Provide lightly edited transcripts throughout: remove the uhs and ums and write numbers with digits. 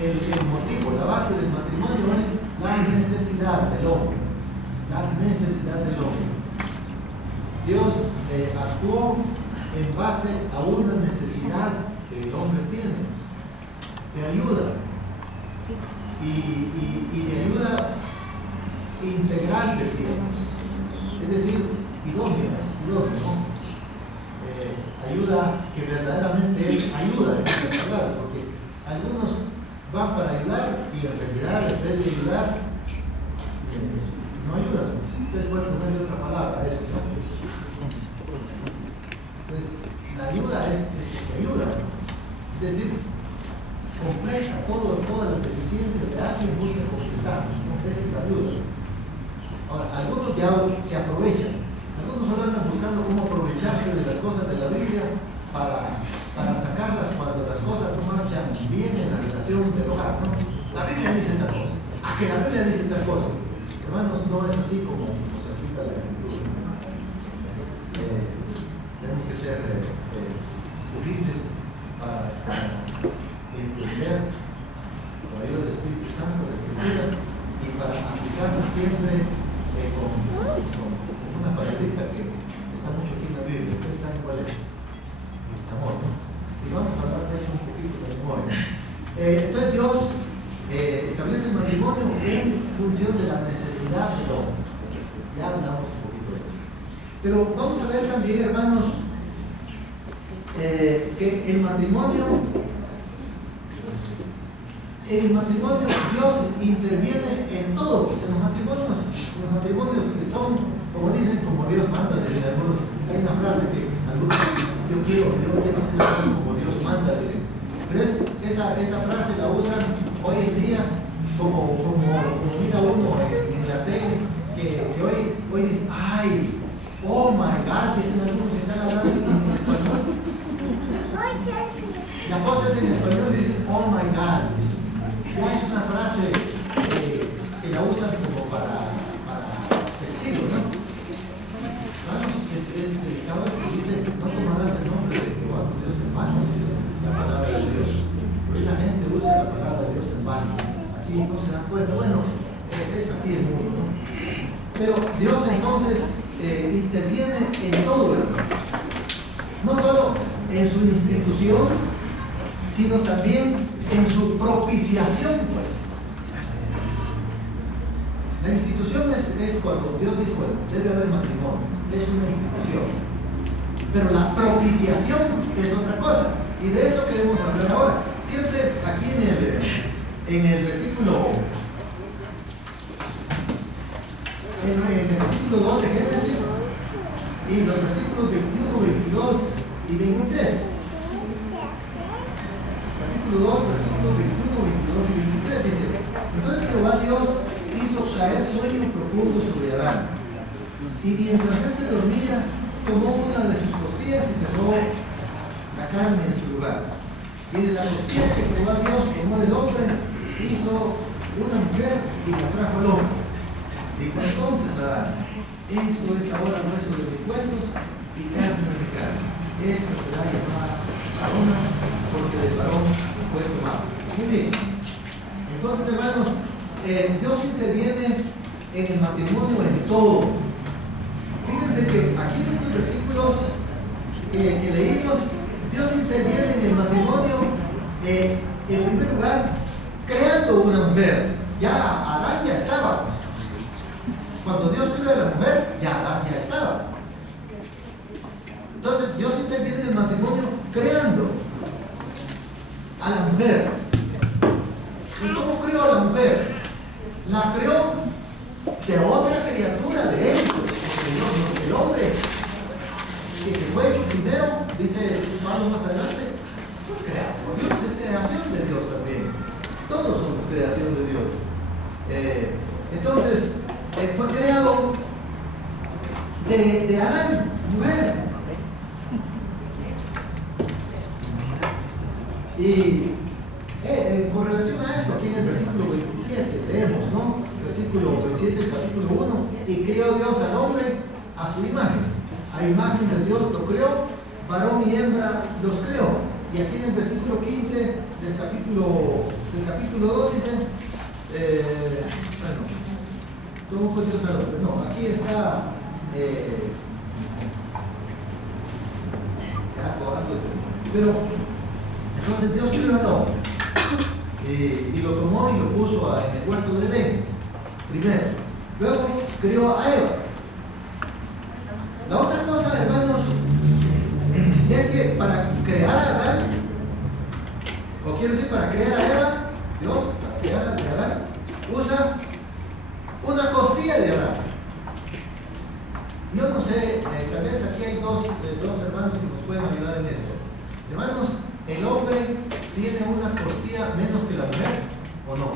el motivo, la base del matrimonio es la necesidad del hombre. La necesidad del hombre. Dios actuó en base a una necesidad que el hombre tiene, de ayuda, y de ayuda integral, decíamos, es decir, idónea, ¿no? Ayuda que verdaderamente es ayuda, porque algunos van para ayudar y en realidad en vez de ayudar no ayudan. Ustedes pueden ponerle otra palabra a eso, ¿no? Entonces, la ayuda es que ayuda, es decir, completa todas las deficiencias de alguien, busca completar, ¿no? Esa es la ayuda. Ahora, algunos ya se aprovechan, algunos solo andan buscando cómo aprovecharse de las cosas de la Biblia para sacarlas cuando las cosas no marchan bien en la relación del hogar, ¿no? La Biblia dice tal cosa, que la Biblia dice tal cosa. Hermanos, no es así como nos explica la Escritura. Tenemos que ser humildes para entender por la ayuda del Espíritu Santo la Escritura y para aplicarla siempre con una palabrita que está mucho aquí en la Biblia. Ustedes saben cuál es. El amor, ¿no? Y vamos a hablar de eso un poquito de memoria. Entonces Dios establece el matrimonio en función de la necesidad del hombre. Ya hablamos un poquito de eso. Pero vamos a ver también, hermanos, que el matrimonio Dios interviene en todo, pues en los matrimonios que son, como dicen, como Dios manda, desde algunos. Hay una frase que algunos, yo quiero hacer las cosas como Dios manda, dicen. Pero esa frase la usan hoy en día como mira uno en la tele, que hoy dicen, ay, oh my God, dicen algunos que están hablando en español. La cosa es en español, dicen, oh my God. Ya es una frase que la usan como para estilo, ¿no? Cada vez que dice, no tomarás el nombre de Jehová tu Dios en vano, dice la palabra de Dios. Pues la gente usa la palabra de Dios en vano. Así no se dan cuenta. Bueno, es así el mundo, ¿no? Pero Dios entonces interviene en todo, ¿verdad? No solo en su institución, sino también en su propiciación, pues. La institución es cuando Dios dice, bueno, debe haber matrimonio, es una institución. Pero la propiciación es otra cosa. Y de eso queremos hablar ahora. Siempre aquí en el versículo, en el capítulo 2 de Génesis, y los versículos 21, 22 y 23. Capítulo 2, versículos 21, 22 y 23 dice: entonces Jehová Dios hizo caer sueño profundo sobre Adán, y mientras éste dormía, tomó una de sus costillas y cerró la carne en su lugar. Y de la costilla que Jehová Dios tomó del hombre, hizo una mujer y la trajo al hombre. Dijo entonces Adán: esto es ahora hueso de mis huesos y carne de mi carne. Esta será llamada varona, porque del varón fue tomado. Muy bien. Entonces, hermanos, Dios interviene en el matrimonio en todo. Fíjense que aquí en estos versículos que leímos, Dios interviene en el matrimonio, en primer lugar, creando una mujer. Ya Adán ya estaba, pues. Cuando Dios creó a la mujer, ya Adán ya estaba. Entonces, Dios interviene en el matrimonio creando a la mujer. ¿Y cómo creó a la mujer? La creó de otra criatura de esto. Porque el hombre que fue hecho primero, dice Pablo más adelante, fue creado por Dios, es creación de Dios también. Todos somos creación de Dios. Entonces, fue creado de Adán, mujer. Y con relación a esto, aquí en el versículo 27 leemos, ¿no? Versículo 27 del capítulo 1: y creó Dios al hombre a su imagen. A imagen de Dios lo creó, varón y hembra los creó. Y aquí en el versículo 15 del capítulo del capítulo 2 dice, bueno, ¿cómo fue Dios al hombre? No, aquí está, pero entonces Dios creó al hombre y lo tomó y lo puso en el huerto de Edén, primero. Luego creó a Eva. La otra cosa, hermanos, es que para crear a Adán, o quiere decir para crear a Eva, Dios, para crear a Adán, usa una costilla de Adán. Yo no sé, tal vez aquí hay dos hermanos que nos pueden ayudar en esto. Hermanos, ¿el hombre tiene una costilla menos que la mujer o no?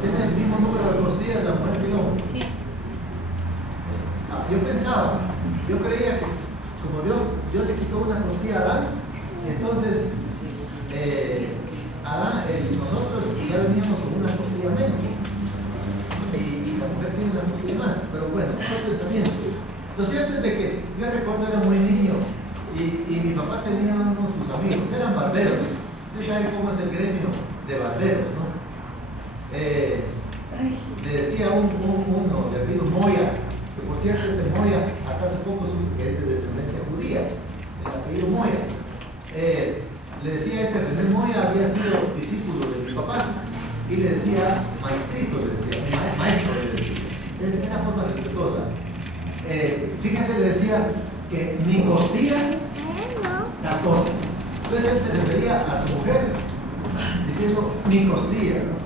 ¿Tiene el mismo número de costillas la mujer que el hombre? Sí. Yo pensaba, yo creía que como Dios le quitó una costilla a Adán, entonces Adán, nosotros ya veníamos con una costilla menos y la mujer tiene una costilla más, pero bueno, es otro pensamiento. Lo cierto es de que yo recuerdo era muy niño y mi papá tenía unos sus amigos, eran barberos. Ustedes saben cómo es el gremio de barberos, ¿no? Le decía uno de apellido Moya, que por cierto este Moya hasta hace poco supe que es de descendencia judía, el apellido Moya. Le decía René Moya había sido discípulo de mi papá y le decía maestrito, le decía, maestro, le decía, de una forma respetuosa. Fíjese, le decía que mi costilla da cosa. Entonces él se refería a su mujer diciendo mi costilla, ¿no?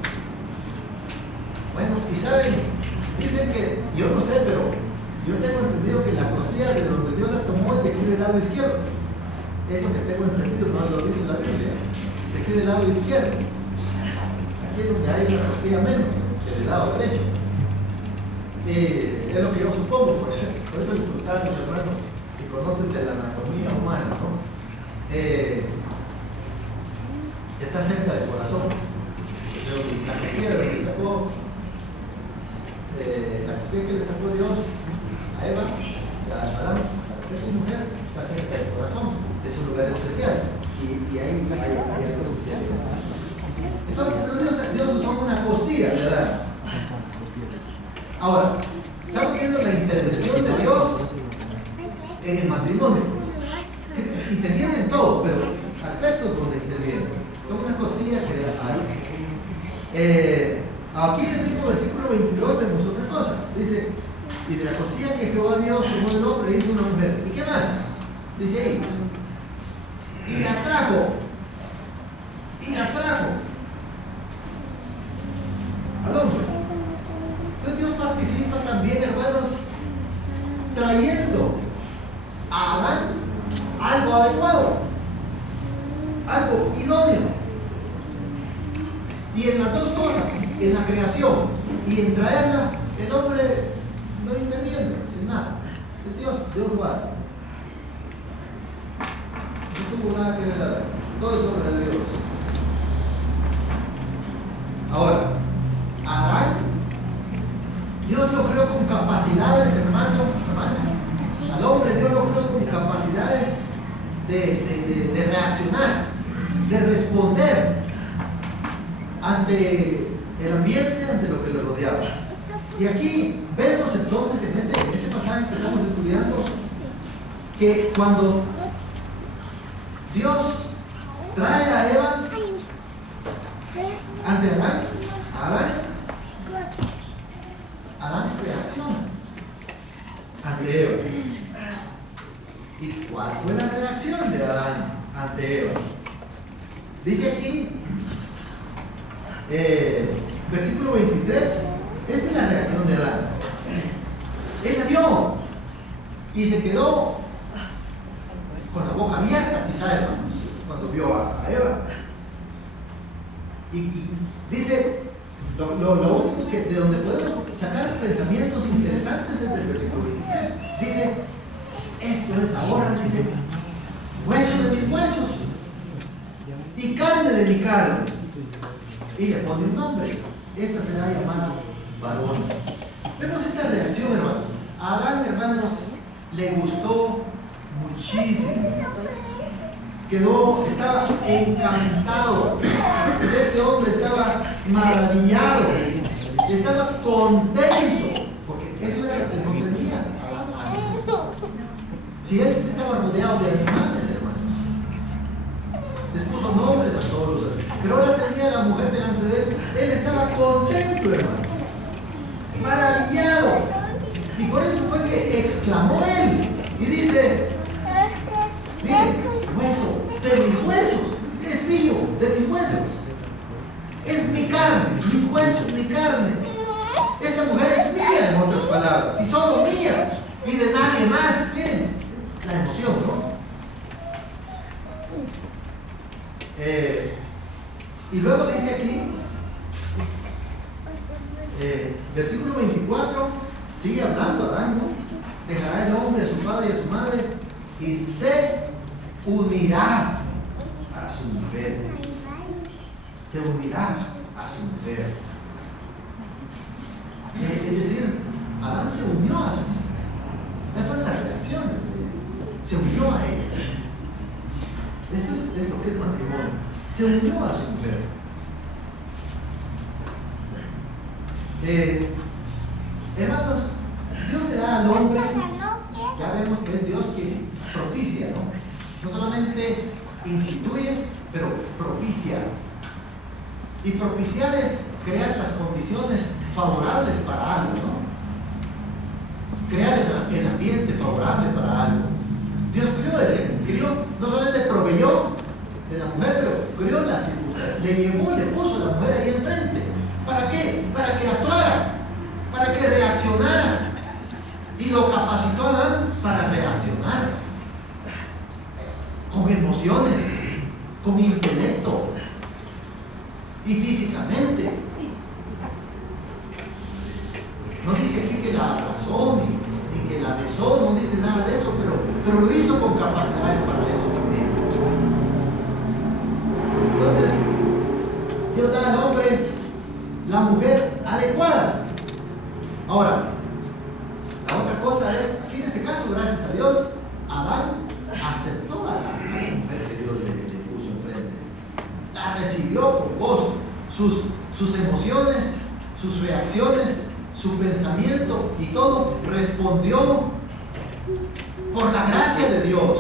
Bueno, y saben, dicen que, yo no sé, pero yo tengo entendido que la costilla de donde Dios la tomó es de aquí del lado izquierdo. Es lo que tengo entendido, no lo dice la Biblia. De aquí del lado izquierdo. Aquí es donde hay una costilla menos que del lado derecho. Es lo que yo supongo, por eso disfrutar los hermanos que conocen de la anatomía humana, ¿no? Está cerca del corazón. La costilla de lo que sacó, la costilla que le sacó Dios a Eva, a Adán, para ser su mujer, está cerca del corazón, es un lugar especial. Y ahí hay algo especial. Entonces, Dios usó una costilla, ¿verdad? Ahora, estamos viendo la intervención de Dios en el matrimonio. Interviene en todo, pero aspectos donde interviene. Como una costilla que hay. Aquí en el mismo versículo 22 vemos otra cosa. Dice, y de la costilla que Jehová Dios tomó del hombre hizo una mujer. ¿Y qué más? Dice ahí, y la trajo al hombre. Entonces Dios participa también, hermanos, trayendo a Adán algo adecuado, algo idóneo. Y en las dos cosas, en la creación y en traerla, el hombre no interviene, sin nada. Es Dios lo hace. No tuvo nada que ver Adán, todo es obra de Dios. Ahora, Adán, Dios lo creó con capacidades, hermana. Al hombre Dios lo creó con capacidades de reaccionar, de responder ante el ambiente, ante lo que lo rodeaba. Y aquí vemos entonces en este pasaje que estamos estudiando que cuando Dios trae a Eva ante Adán reacciona ante Eva. ¿Y cuál fue la reacción de Adán ante Eva? Dice aquí, versículo 23, esta es la reacción de Adán. Ella vio y se quedó con la boca abierta, quizá, hermanos, cuando vio a Eva. Y dice, lo único que de donde podemos sacar pensamientos interesantes es del versículo 23. Dice, esto es ahora, dice, hueso de mis huesos y carne de mi carne. Y le pone un nombre. Esta será llamada varón. Vemos esta reacción, hermanos. A Adán, hermanos, le gustó muchísimo estaba encantado. Este hombre estaba maravillado, estaba contento, porque eso era lo que no tenía antes. Si él estaba rodeado de animales, hermanos, les puso nombres a todos los demás, pero ahora tenía a la mujer delante de él estaba contento, hermano, maravillado, y por eso fue que exclamó él y dice: mire, hueso de mis huesos, es mío, de mis huesos, es mi carne, mis huesos, mi carne. Esta mujer es mía, en otras palabras, y solo mía, y de nadie más. Miren la emoción, ¿no? Y luego dice aquí, versículo 24, sigue hablando Adán, ¿no? Dejará el hombre a su padre y a su madre y se unirá a su mujer. Se unirá a su mujer. Es decir, Adán se unió a su mujer. No fueron las reacciones, se unió a ella. Esto es lo que es matrimonio. Se unió a su mujer. Hermanos, Dios le da al hombre, ya vemos que es Dios quien propicia, ¿no? No solamente instituye, pero propicia. Y propiciar es crear las condiciones favorables para algo, ¿no? Crear el ambiente favorable para algo. Dios crió, no solamente proveyó de la mujer, pero crió la circunstancia, le puso a la mujer ahí enfrente. ¿Para qué? Para que actuara, para que reaccionara. Y lo capacitó a Adán para reaccionar con emociones, con intelecto y físicamente. No dice aquí que la abrazó ni que la besó, no dice nada de eso, pero lo hizo con capacidades para eso también. Entonces, Dios da al hombre la mujer adecuada. Ahora, la otra cosa es, aquí en este caso, gracias a Dios, Adán aceptó a la mujer que Dios le puso enfrente. La recibió con gozo. Sus emociones, sus reacciones, su pensamiento y todo respondió por la gracia de Dios,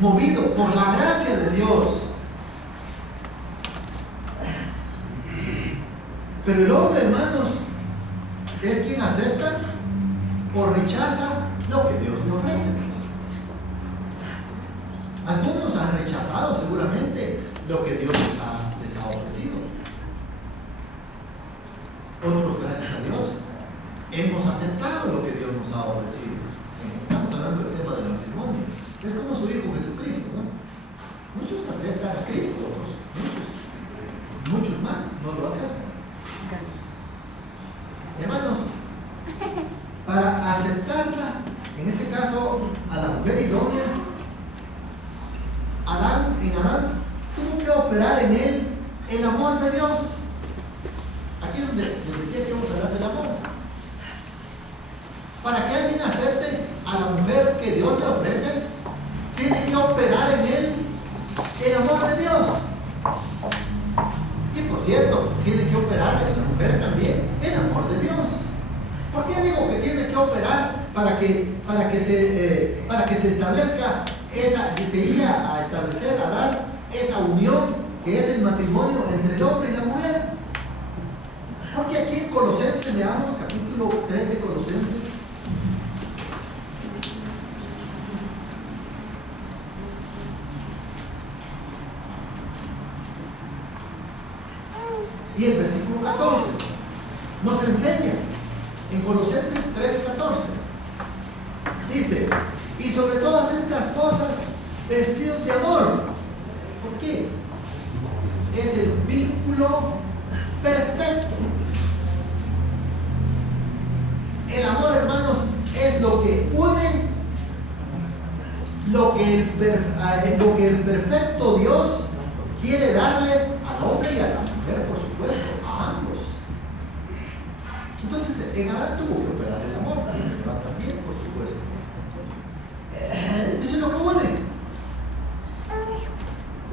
movido por la gracia de Dios. Pero el hombre, hermanos, es quien acepta o rechaza lo que Dios le ofrece. Algunos han rechazado seguramente lo que Dios les ha ofrecido. Otros, gracias a Dios, hemos aceptado lo que Dios nos ha ofrecido. Estamos hablando del tema del matrimonio. Es como su Hijo Jesucristo, ¿no? Muchos aceptan a Cristo, muchos más no lo aceptan. Hermanos, para aceptarla, en este caso a la mujer idónea, Adán tuvo que operar en él el amor de Dios. Aquí es donde les decía que vamos a hablar del amor. Para que alguien acepte a la mujer que Dios le ofrece, tiene que operar en él el amor de Dios. Y por cierto, tiene que operar en la mujer también el amor de Dios. ¿Por qué digo que tiene que operar para que se establezca que se iba a establecer, a dar esa unión que es el matrimonio entre el hombre y la mujer? Porque aquí en Colosenses, leamos capítulo 3 de Colosenses. Y el versículo 14 nos enseña, en Colosenses 3:14, dice: y sobre todas estas cosas, vestidos de amor. ¿Por qué? Es el vínculo perfecto. El amor, hermanos, es lo que une, lo que el perfecto Dios quiere darle al hombre y a la mujer, por supuesto, a ambos. Entonces, en Adán tuvo que operar el amor, también, por supuesto. Eso es lo que une.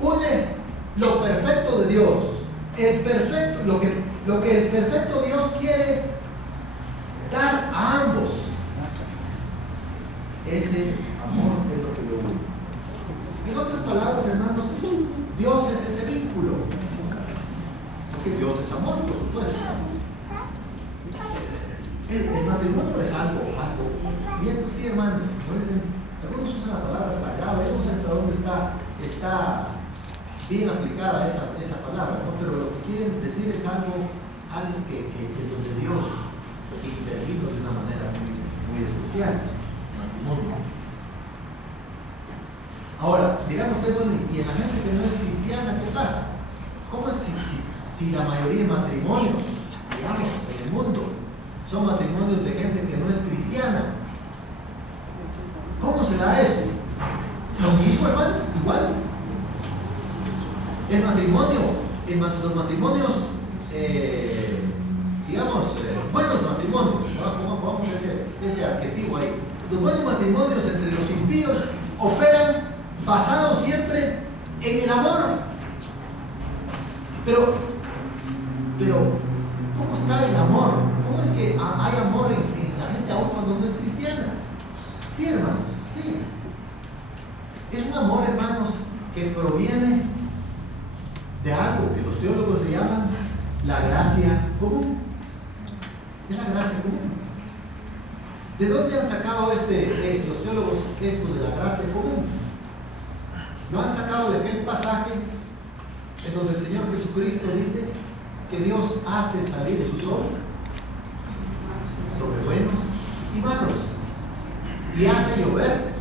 Une lo perfecto de Dios, el perfecto, lo que el perfecto Dios quiere dar a ambos. Ese amor es lo que lo une. En otras palabras, hermanos, Dios es ese vínculo. Porque Dios es amor, por supuesto. El matrimonio es algo. Y esto sí, hermanos, algunos usan la palabra sagrado, yo no sé hasta dónde está bien aplicada esa palabra, ¿no? Pero lo que quieren decir es algo que donde Dios intervino de una manera muy especial. Matrimonio. Ahora, dirán ustedes, bueno, y en la gente que no es cristiana, ¿qué pasa? ¿Cómo es si la mayoría de matrimonios, digamos, en el mundo, son matrimonios de gente que no es cristiana? ¿Cómo se da eso? Lo mismo, hermanos, igual. Los matrimonios, buenos matrimonios, vamos a hacer ese adjetivo ahí. Los buenos matrimonios entre los impíos operan basados siempre en el amor. Pero, ¿cómo está el amor? ¿Cómo es que hay amor en la gente aún cuando no es cristiana? Sí, hermanos, sí. Es un amor, hermanos, que proviene de algo que los teólogos le llaman la gracia común. Es la gracia común. ¿De dónde han sacado los teólogos esto de la gracia común? Lo han sacado de aquel pasaje en donde el Señor Jesucristo dice que Dios hace salir su sol sobre buenos y malos y hace llover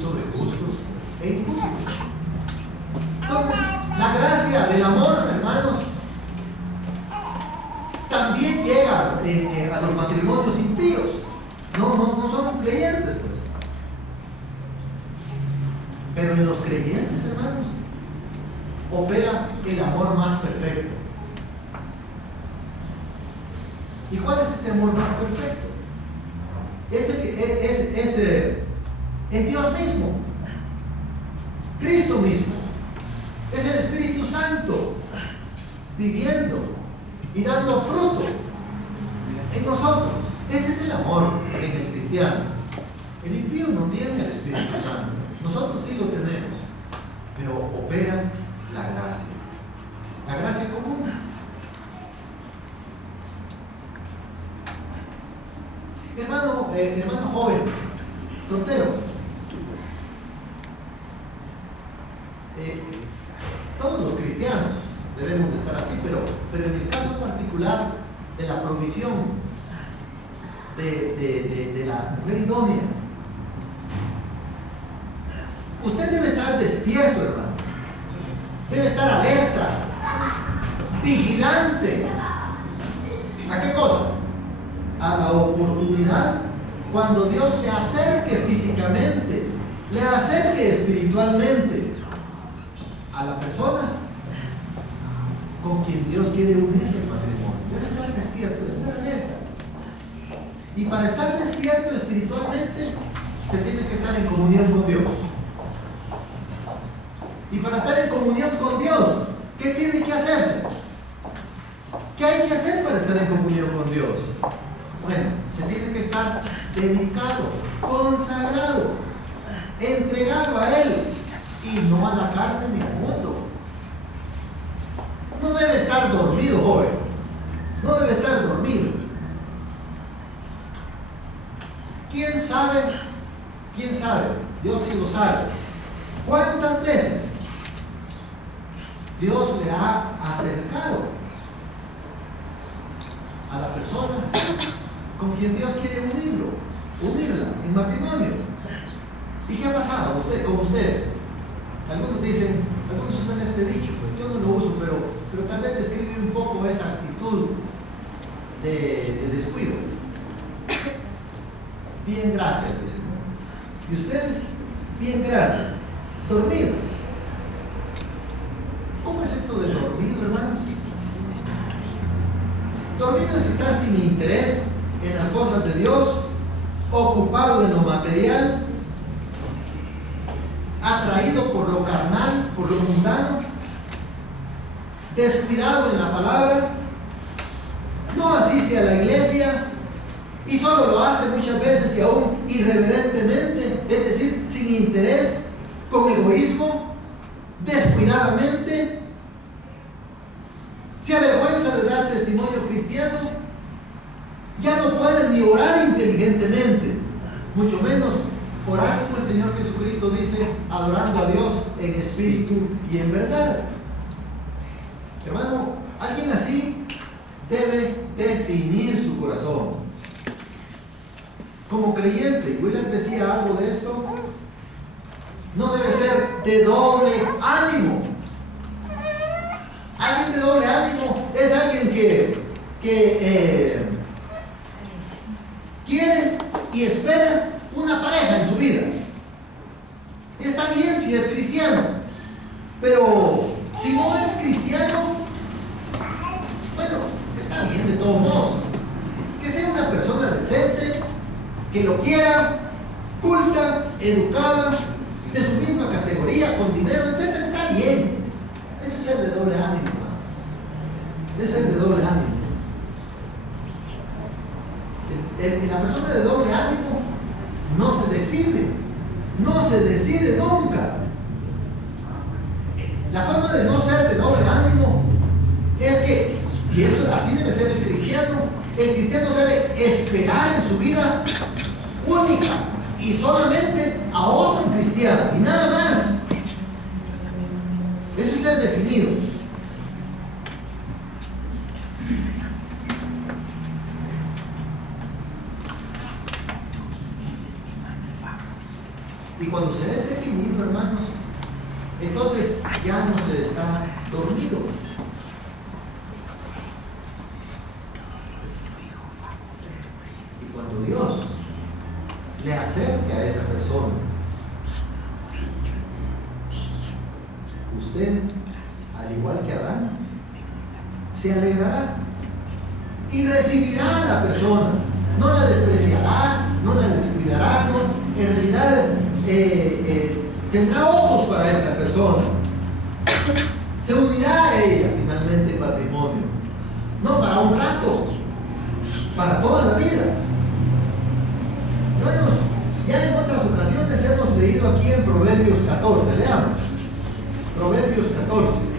sobre justos e injustos. Entonces, la gracia del amor, hermanos, también llega a los matrimonios impíos. No son creyentes, pues. Pero en los creyentes, hermanos, opera el amor más perfecto. ¿Y cuál es este amor más perfecto? Es Dios mismo, Cristo mismo, es el Espíritu Santo viviendo y dando fruto en nosotros. Ese es el amor en el cristiano. El impío no tiene el Espíritu Santo, nosotros sí lo tenemos, pero opera la gracia común. Hermano joven, soltero, todos los cristianos debemos de estar así, pero en el caso particular de la provisión de la mujer idónea, usted debe estar despierto, hermano, debe estar alerta, vigilante. ¿A qué cosa? A la oportunidad cuando Dios le acerque físicamente, le acerque espiritualmente a la persona con quien Dios quiere unir el matrimonio. Debe estar despierto, debe estar alerta. Y para estar despierto espiritualmente se tiene que estar en comunión con Dios. Y para estar en comunión con Dios, ¿qué tiene que hacerse? ¿Qué hay que hacer para estar en comunión con Dios? Bueno, se tiene que estar dedicado, consagrado, entregado a Él y no a la carne ni al mundo. No debe estar dormido, joven. No debe estar dormido. ¿Quién sabe? ¿Quién sabe? Dios sí lo sabe. ¿Cuántas veces Dios le ha acercado a la persona con quien Dios quiere unirla en matrimonio? ¿Y qué ha pasado con usted? Algunos usan este dicho, pues yo no lo uso, pero tal vez describe un poco esa actitud de descuido. Bien, gracias, dicen. ¿Y ustedes? Bien, gracias. Dormidos. ¿Cómo es esto de dormido, hermanos? Dormido es estar sin interés en las cosas de Dios, ocupado en lo material atraído por lo carnal, por lo mundano, descuidado en la palabra, no asiste a la iglesia y solo lo hace muchas veces y aún irreverentemente, es decir, sin interés, con egoísmo, descuidadamente, se avergüenza de dar testimonio cristiano, ya no puede ni orar inteligentemente, mucho menos orar como el Señor Jesucristo dice, adorando a Dios en espíritu y en verdad. Hermano, alguien así debe definir su corazón. Como creyente, William decía algo de esto, no debe ser de doble ánimo. Alguien de doble ánimo es alguien que quiere y espera una pareja en su vida. Está bien si es cristiano, pero si no es cristiano, bueno, está bien de todos modos. Que sea una persona decente, que lo quiera, culta, educada, de su misma categoría, con dinero, etc. Está bien. Eso es ser de doble ánimo, hermano. Es ser de doble ánimo. La persona de doble ánimo no se define, no se decide nunca. La forma de no ser de doble ánimo es que, y esto así debe ser el cristiano debe esperar en su vida única y solamente a otro cristiano y nada más. Eso es ser definido. Y cuando se es definido, hermanos, entonces ya no se está dormido. Y cuando Dios le acerque a esa persona, usted, al igual que Adán, se alegrará y recibirá a la persona. No la despreciará, no la descuidará, no, en realidad tendrá ojos para esta persona. Se unirá a ella finalmente en matrimonio. No para un rato, para toda la vida. Hermanos, ya en otras ocasiones hemos leído aquí en Proverbios 14. Leamos. Proverbios 14.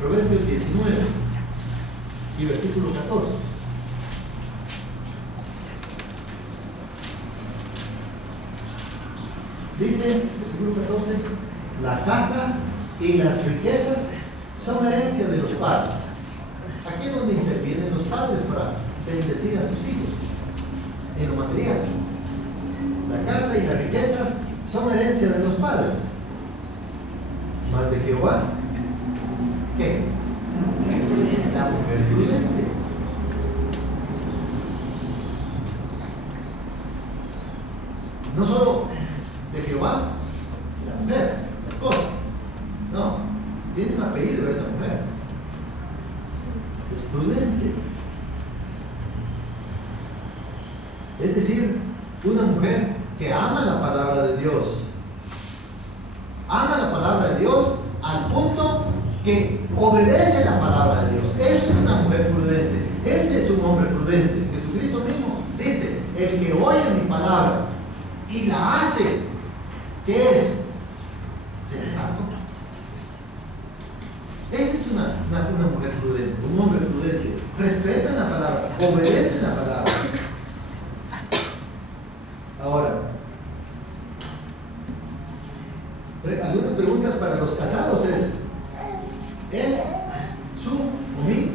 Proverbios 19 y versículo 14. Dice, versículo 14, la casa y las riquezas son herencia de los padres. Aquí es donde intervienen los padres para bendecir a sus hijos en lo material. La casa y las riquezas son herencia de los padres. Mas de Jehová, ¿qué? La mujer prudente. No solo de Jehová, la mujer, la esposa. No, tiene un apellido esa mujer. Es prudente. Es decir, una mujer que ama la palabra de Dios. Ama la palabra de Dios al punto que obedece la palabra de Dios. Eso es una mujer prudente. Ese es un hombre prudente. Jesucristo mismo dice, el que oye mi palabra y la hace, ¿qué es? Sensato. Esa es una mujer prudente, un hombre prudente. Respeta la palabra, obedece la palabra. Ahora, algunas preguntas para los casados es su o mi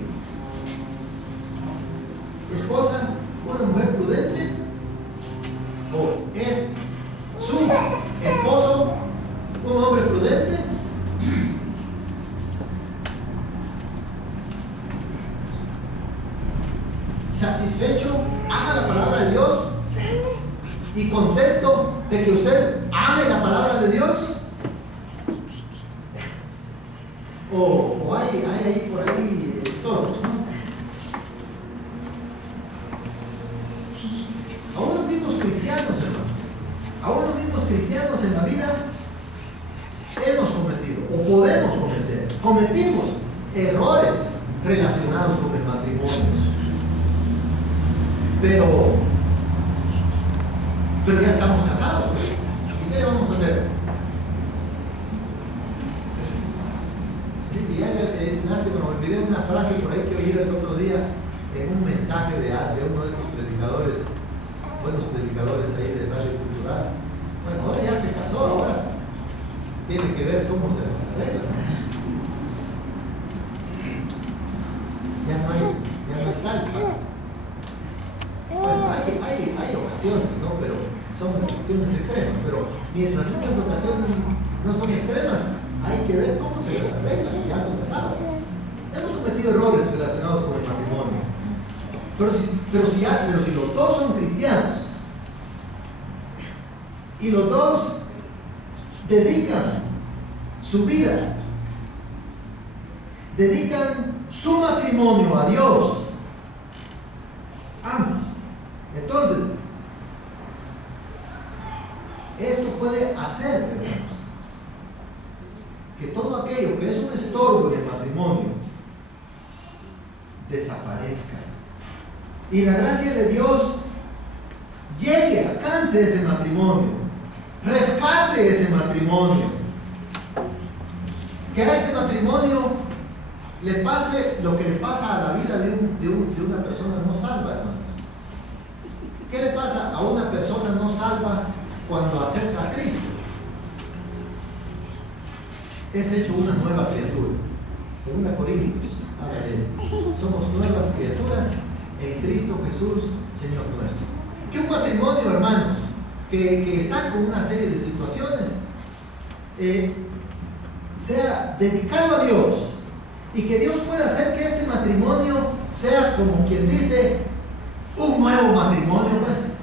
esposa una mujer prudente? ¿O es su esposo un hombre prudente? ¿Satisfecho? ¿Ama la palabra de Dios? ¿Y contento de que usted ame la palabra de Dios? o hay ahí por ahí estorbos, ¿no? Aún los mismos cristianos, hermanos, aún los mismos cristianos en la vida hemos cometido o podemos cometimos errores relacionados con el matrimonio, pero ya estamos casados, pues. ¿Y qué le vamos a hacer? Y lástima, me olvidé una frase por ahí que oí el otro día en un mensaje de uno de estos predicadores, buenos predicadores ahí de Radio Cultural. Bueno, ahora ya se casó, ahora tiene que ver cómo se nos arregla. Ya no hay calma. Bueno, hay ocasiones, ¿no? Pero son ocasiones extremas. Pero mientras esas ocasiones no son extremas, hay que ver cómo se las arregla. Ya los casados. Hemos cometido errores relacionados con el matrimonio. Pero si los dos son cristianos y los dos dedican su vida, dedican su matrimonio a Dios, ambos, entonces esto puede hacer, hermanos, que todo aquello que es un estorbo en el matrimonio desaparezca y la gracia de Dios llegue, alcance ese matrimonio, rescate ese matrimonio, que a este matrimonio le pase lo que le pasa a la vida de una persona no salva, hermanos. ¿Qué le pasa a una persona no salva cuando acepta a Cristo? Es hecho una nueva criatura. En 1 Corintios habla de eso. Somos nuevas criaturas en Cristo Jesús, Señor nuestro. Que un matrimonio, hermanos, que está con una serie de situaciones, sea dedicado a Dios y que Dios pueda hacer que este matrimonio sea, como quien dice, un nuevo matrimonio, pues,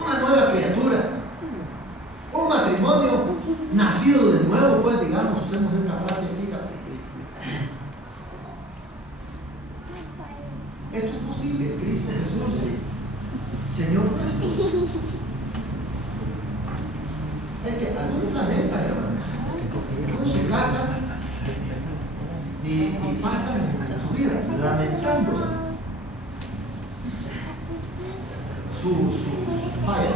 una nueva criatura, un matrimonio nacido de nuevo, pues, digamos, usemos esta frase aquí. Esto es posible en Cristo Jesús, Señor nuestro. Es que algunos lamentan, hermanos, uno se casa y pasan en su vida lamentándose su falla,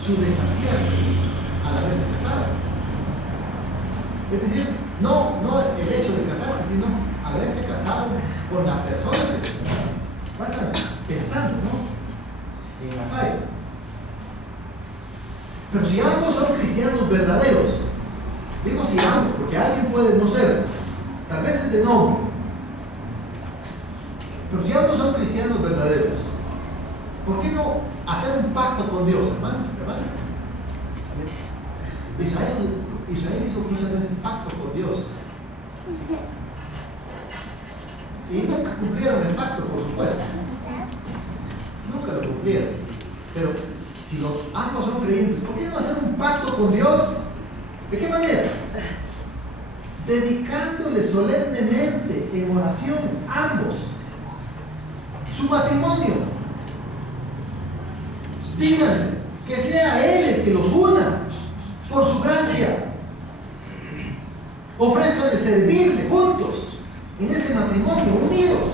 su desacierto al haberse casado. Es decir, no el hecho de casarse, sino haberse casado con la persona que se casaron. Pasan pensando, ¿no?, en la falla. Pero si ambos son cristianos verdaderos, digo si ambos, porque alguien puede no ser, tal vez es de nombre, pero si ambos son cristianos verdaderos, ¿por qué no hacer un pacto con Dios, hermano? Israel hizo muchas veces pacto con Dios y nunca cumplieron el pacto, por supuesto, nunca lo cumplieron. Pero si ambos son creyentes, ¿por qué no hacer un pacto con Dios? ¿De qué manera? Dedicándole solemnemente en oración ambos su matrimonio. Díganle que sea Él el que los una por su gracia. Ofrézcanle servirle juntos en este matrimonio, unidos.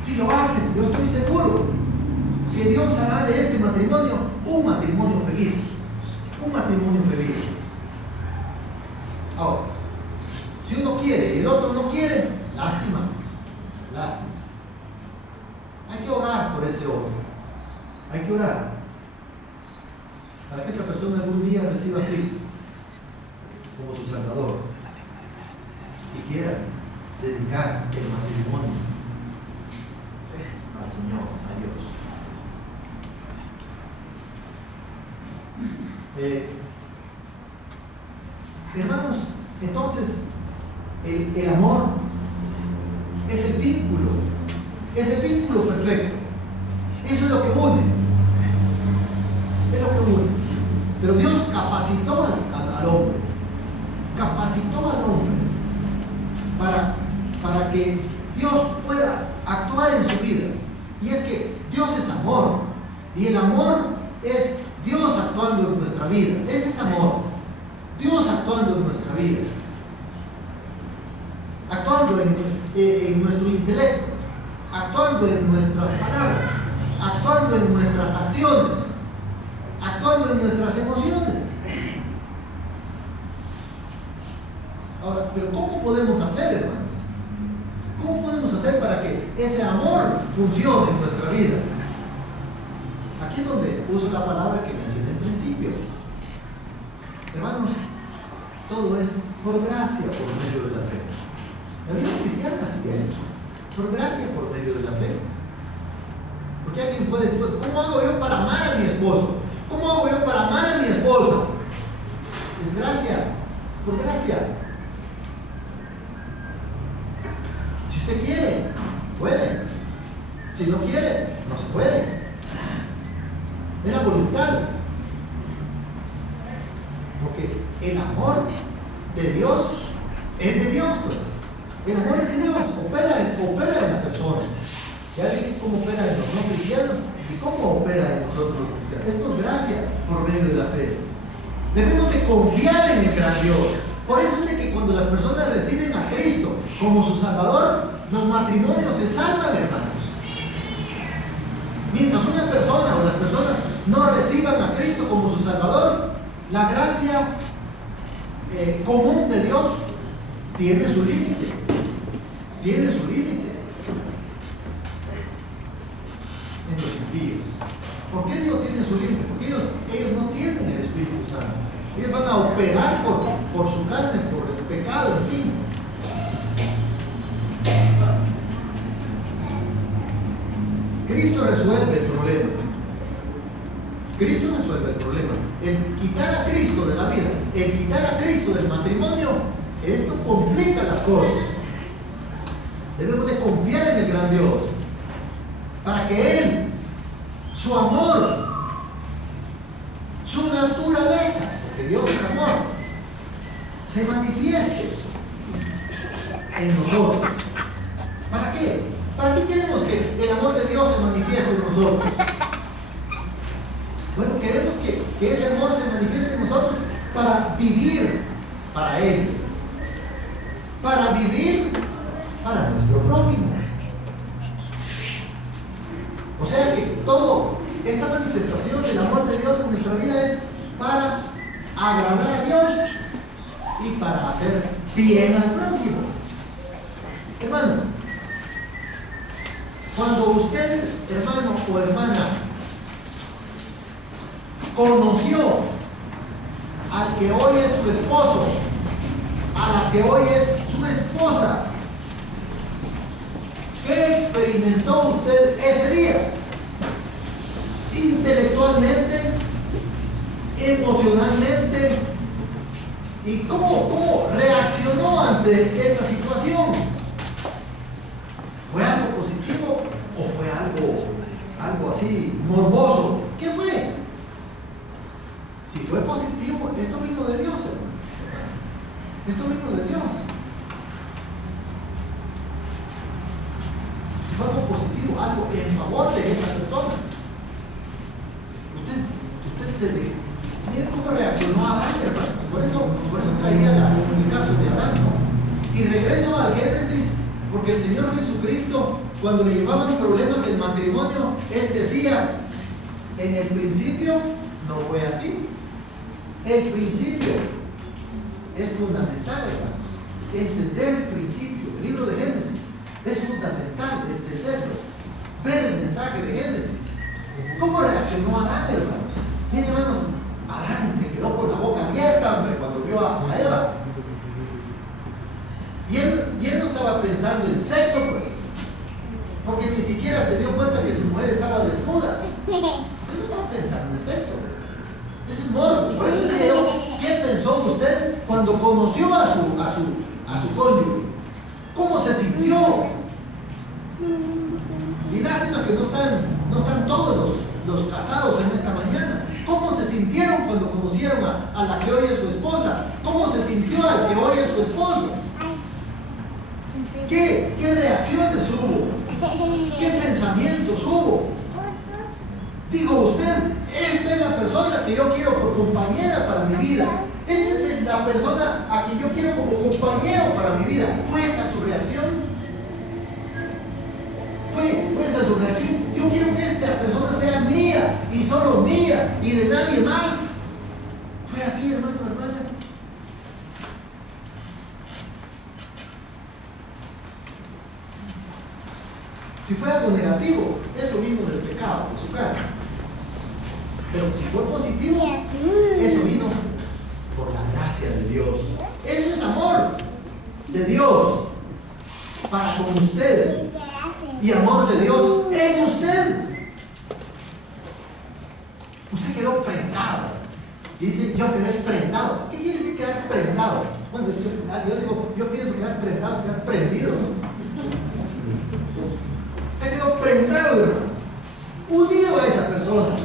Si lo hacen, yo estoy seguro que Dios hará de este matrimonio un matrimonio feliz. Un matrimonio feliz. Ahora, si uno quiere y el otro no quiere, lástima. Hay que orar por ese hombre. Hay que orar para que esta persona algún día reciba a Cristo como su Salvador y quiera dedicar el matrimonio al Señor, a Dios. Hermanos, entonces el amor es el vínculo perfecto. Eso es lo que une. Pero Dios capacitó al hombre, capacitó al hombre para que Dios pueda actuar en su vida. Y es que Dios es amor, y el amor es Dios actuando en nuestra vida. Ese es amor, Dios actuando en nuestra vida, actuando en nuestro intelecto, actuando en nuestras palabras, actuando en nuestras acciones, actuando en nuestras emociones. Ahora, pero ¿cómo podemos hacer, hermanos? ¿Cómo podemos hacer para que ese amor funcione en nuestra vida? Aquí es donde uso la palabra que mencioné al principio. Hermanos, todo es por gracia por medio de la fe. La vida cristiana así es, por gracia por medio de la fe. Porque alguien puede decir, ¿cómo hago yo para amar a mi esposo? ¿Cómo hago yo para amar a mi esposa? Es gracia, es por gracia. Si usted quiere, puede. Si no quiere, no se puede. Es la voluntad. Porque el amor de Dios es de Dios, pues. El amor es de Dios, opera en la persona. Ya dije cómo opera en los no cristianos y cómo opera en nosotros los cristianos. Esto es gracia por medio de la fe. Debemos de confiar en el gran Dios. Por eso es de que cuando las personas reciben a Cristo como su Salvador, los matrimonios se salvan, hermanos. Mientras una persona o las personas no reciban a Cristo como su Salvador, la gracia común de Dios tiene su límite. Tiene su límite en los impíos. ¿Por qué Dios tiene su límite? Porque ellos no tienen el Espíritu Santo. Ellos van a operar por su carne, por el pecado, en fin. Cristo resuelve el problema. Cristo resuelve el problema. El quitar a Cristo de la vida, el quitar a Cristo del matrimonio, esto complica las cosas. Debemos de confiar en el gran Dios para que Él, su amor, su naturaleza, porque Dios es amor, se manifieste en nosotros. ¿Para qué? ¿Para qué queremos que el amor de Dios se manifieste en nosotros? Bueno, queremos que ese amor se manifieste en nosotros para vivir para Él, para vivir para nuestro prójimo. O sea que toda esta manifestación del amor de Dios en nuestra vida es para agradar a Dios y para hacer bien al prójimo. Hermano, cuando usted, hermano o hermana, conoció al que hoy es su esposo, a la que hoy es su esposa, ¿qué experimentó usted ese día? Intelectualmente, emocionalmente, ¿y cómo reaccionó ante esta situación? ¿Fue algo positivo o fue algo así morboso? ¿Qué fue? Si fue positivo, esto vino de Dios, hermano. Esto vino de Dios. Si fue algo positivo, algo en favor de esa persona, usted se ve. Miren cómo reaccionó Adán, hermano. Por eso traía el caso de Adán, ¿no? Y regreso al Génesis, porque el Señor Jesucristo, cuando le llevaban problemas del matrimonio, Él decía, en el principio no fue así. El principio es fundamental, hermanos. Entender el principio, el libro de Génesis, es fundamental entenderlo. Ver el mensaje de Génesis. ¿Cómo reaccionó Adán, hermanos? Miren, hermanos, Adán se quedó con la boca abierta, hombre, cuando vio a Eva. Y él no estaba pensando en sexo, pues, porque ni siquiera se dio cuenta que su mujer estaba desnuda. Él no estaba pensando en sexo. Es un morbo. Por eso decía yo, ¿qué pensó usted cuando conoció a su cónyuge? ¿Cómo se sintió? Y lástima que no están todos los casados en esta mañana. ¿Cómo se sintieron cuando conocieron a la que hoy es su esposa? ¿Cómo se sintió al que hoy es su esposo? ¿Qué reacciones hubo? ¿Qué pensamientos hubo? Digo usted, esta es la persona que yo quiero por compañera para mi vida. Esta es la persona a quien yo quiero como compañero para mi vida. ¿Fue esa su reacción? ¿Fue esa su reacción? Yo quiero que esta persona sea mía y solo mía y de nadie más. ¿Fue así, hermano, hermana? Si fue algo negativo, eso vino del pecado, de su carne. Pero si fue positivo, eso vino por la gracia de Dios. Eso es amor de Dios para con usted y amor de Dios en usted. Usted quedó prendado. Dice, yo quedé prendado. ¿Qué quiere decir quedar prendado? Bueno, yo pienso quedar prendado es quedar prendido, ¿no? Usted quedó prendado, hermano, unido a esa persona.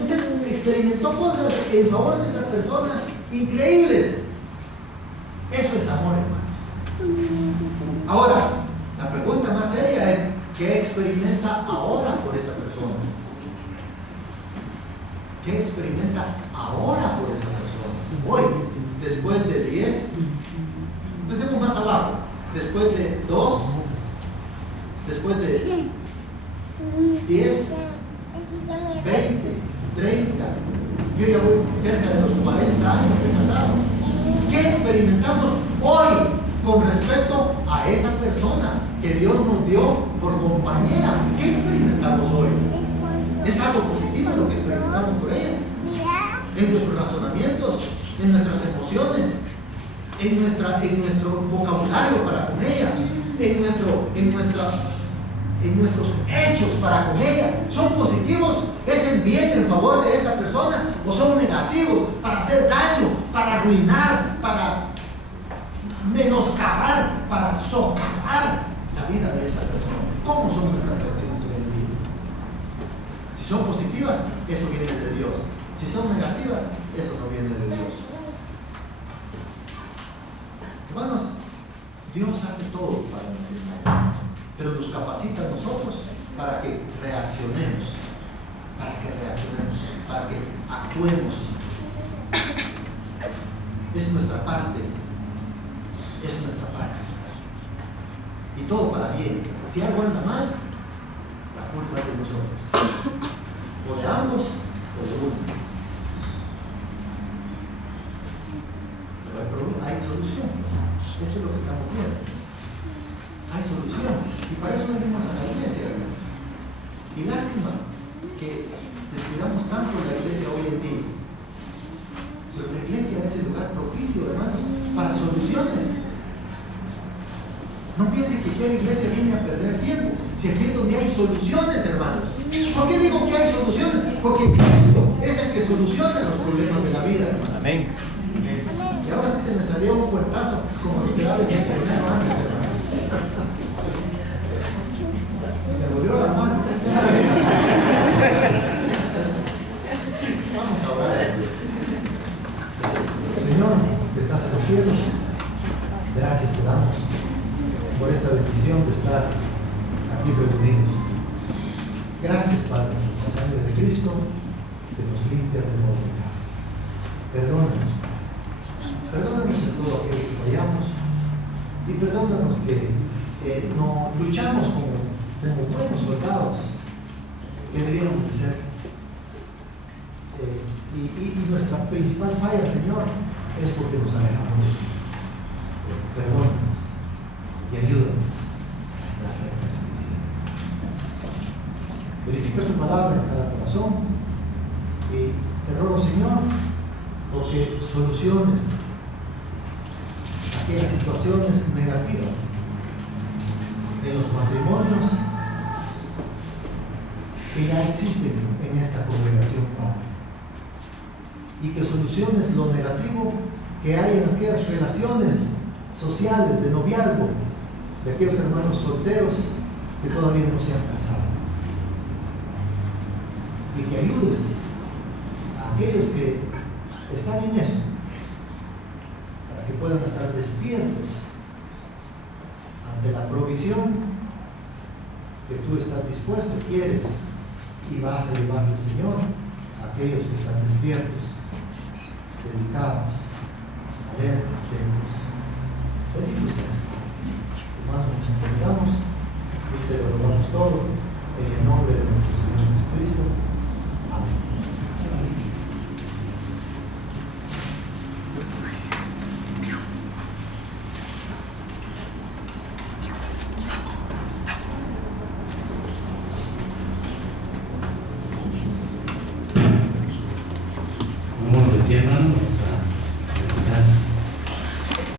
Usted experimentó cosas en favor de esa persona increíbles. Eso es amor, hermanos. Ahora, la pregunta más seria es: ¿qué experimenta ahora por esa persona? ¿Qué experimenta ahora por esa persona? Hoy, después de 10, empecemos más abajo, después de 2, después de 10, 20, 30, yo ya voy cerca de los 40 años que he pasado. ¿Qué experimentamos hoy con respecto a esa persona que Dios nos dio por compañera? ¿Qué experimentamos hoy? ¿Es algo positivo lo que experimentamos por ella? En nuestros razonamientos, en nuestras emociones, en nuestro vocabulario para con ella, en nuestros hechos para con ella. ¿Son positivos? ¿Es el bien en favor de esa persona? ¿O son negativos para hacer daño, para arruinar, para menoscabar, para socavar la vida de esa persona? ¿Cómo son nuestras reacciones en el día? Si son positivas, eso viene de Dios. Si son negativas, eso no viene de Dios. Hermanos, Dios hace todo para nosotros, pero nos capacita a nosotros para que reaccionemos, para que actuemos. Es nuestra parte, y todo para bien. Si algo anda mal, la culpa es de nosotros, o de ambos o de uno. Pero hay solución. Eso es lo que estamos viendo. Hay solución. Y para eso venimos a la iglesia, hermanos. Y lástima que descuidamos tanto la iglesia hoy en día. Pero la iglesia es el lugar propicio, hermanos, para soluciones. No piensen que aquí a la iglesia viene a perder tiempo. Si aquí es donde hay soluciones, hermanos. ¿Por qué digo que hay soluciones? Porque Cristo es el que soluciona los problemas de la vida, hermanos. Amén. Y ahora sí se me salió un puertazo como los que daban en el seminario antes, hermanos. Me volvió la mano. Vamos a orar. Señor, que estás en los cielos, gracias te damos por esta bendición de estar aquí reunidos. Gracias, Padre, por la sangre de Cristo que nos limpia de todo pecado. Perdónanos. Perdónanos en todo aquello que fallamos y perdónanos que no luchamos como buenos soldados que debíamos de ser. Y nuestra principal falla, Señor, es porque nos alejamos de ti. Perdónanos y ayúdanos a estar cerca de ti. Verifica tu palabra en cada corazón y te ruego, Señor, porque soluciones aquellas situaciones negativas de los matrimonios que ya existen en esta congregación, Padre, y que soluciones lo negativo que hay en aquellas relaciones sociales de noviazgo de aquellos hermanos solteros que todavía no se han casado, y que ayudes aquellos que están en eso, para que puedan estar despiertos ante la provisión que tú estás dispuesto, quieres y vas a llevarle al Señor a aquellos que están despiertos, dedicados, atentos. Bendito seas. Hermanos, nos encomendamos y te lo rogamos todos en el nombre de